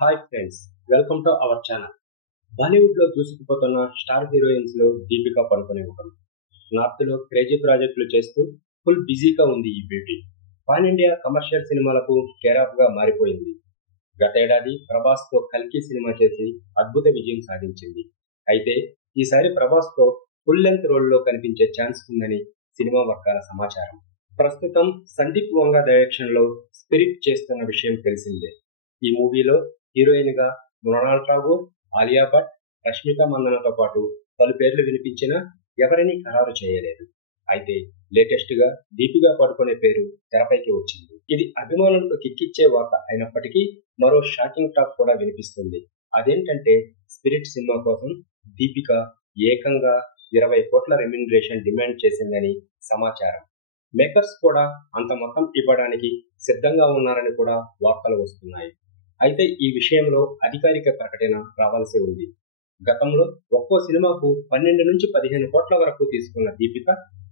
Hi friends, welcome to our channel. Bollywood లో దూసుకుపోతున్న star heroines లో దీపికా పడుకునే ఒకరు. నార్త్ లో క్రేజీ ప్రాజెక్టులు చేస్తూ ఫుల్ బిజీగా ఉంది ఈ బ్యూటీ. పాన్ ఇండియా కమర్షియల్ సినిమాలకు కేరాఫ్ గా మారిపోయింది. గతేడాది ప్రభాస్ తో కల్కి సినిమా చేసి అద్భుత విజయం సాధించింది. అయితే ఈసారి ప్రభాస్ తో ఫుల్ లెంత్ రోల్ లో కనిపించే ఛాన్స్ ఉందని సినిమా వర్గాల సమాచారం. ప్రస్తుతం సందీప్ వంగ డైరెక్షన్ లో స్పిరిట్ చేస్తున్న విషయం తెలిసిందే. ఈ మూవీలో హీరోయిన్ గా మృణాల్ ఠాగూర్, ఆలియా భట్, రష్మిక మందనతో పాటు పలు పేర్లు వినిపించినా ఎవరినీ ఖరారు చేయలేదు. అయితే లేటెస్ట్ గా దీపికా పడుకునే పేరు తెరపైకి వచ్చింది. ఇది అభిమానులకు కిక్కిచ్చే వార్త అయినప్పటికీ మరో షాకింగ్ టాక్ కూడా వినిపిస్తుంది. అదేంటంటే స్పిరిట్ సినిమా కోసం దీపిక ఏకంగా 20 కోట్ల రెమ్యునరేషన్ డిమాండ్ చేసిందని సమాచారం. మేకర్స్ కూడా అంత మొత్తం ఇవ్వడానికి సిద్ధంగా ఉన్నారని కూడా వార్తలు వస్తున్నాయి. అయితే ఈ విషయంలో అధికారిక ప్రకటన రావాల్సి ఉంది. గతంలో ఒక్కో సినిమాకు 12 నుంచి 15 కోట్ల వరకు తీసుకున్న దీపిక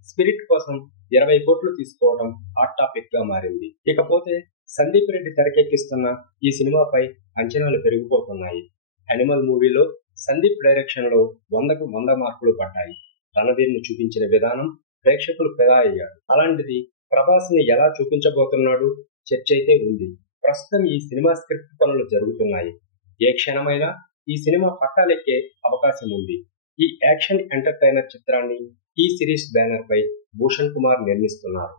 స్పిరిట్ కోసం 20 కోట్లు తీసుకోవడం హాట్ టాపిక్ గా మారింది. ఇకపోతే సందీప్ రెడ్డి తెరకెక్కిస్తున్న ఈ సినిమాపై అంచనాలు పెరిగిపోతున్నాయి. అనిమల్ మూవీలో సందీప్ డైరెక్షన్ లో 100కు 100 మార్కులు పడ్డాయి. రణధీర్ ను చూపించిన విధానం ప్రేక్షకులు ఫిదా అయ్యారు. అలాంటిది ప్రభాస్ ని ఎలా చూపించబోతున్నాడు చర్చ అయితే ఉంది. ప్రస్తుతం ఈ సినిమా స్క్రిప్ట్ పనులు జరుగుతున్నాయి. ఏ క్షణమైనా ఈ సినిమా పట్టాలెక్కే అవకాశం ఉంది. ఈ యాక్షన్ ఎంటర్టైనర్ చిత్రాన్ని టీ సిరీస్ బ్యానర్ పై భూషణ్ కుమార్ నిర్మిస్తున్నారు.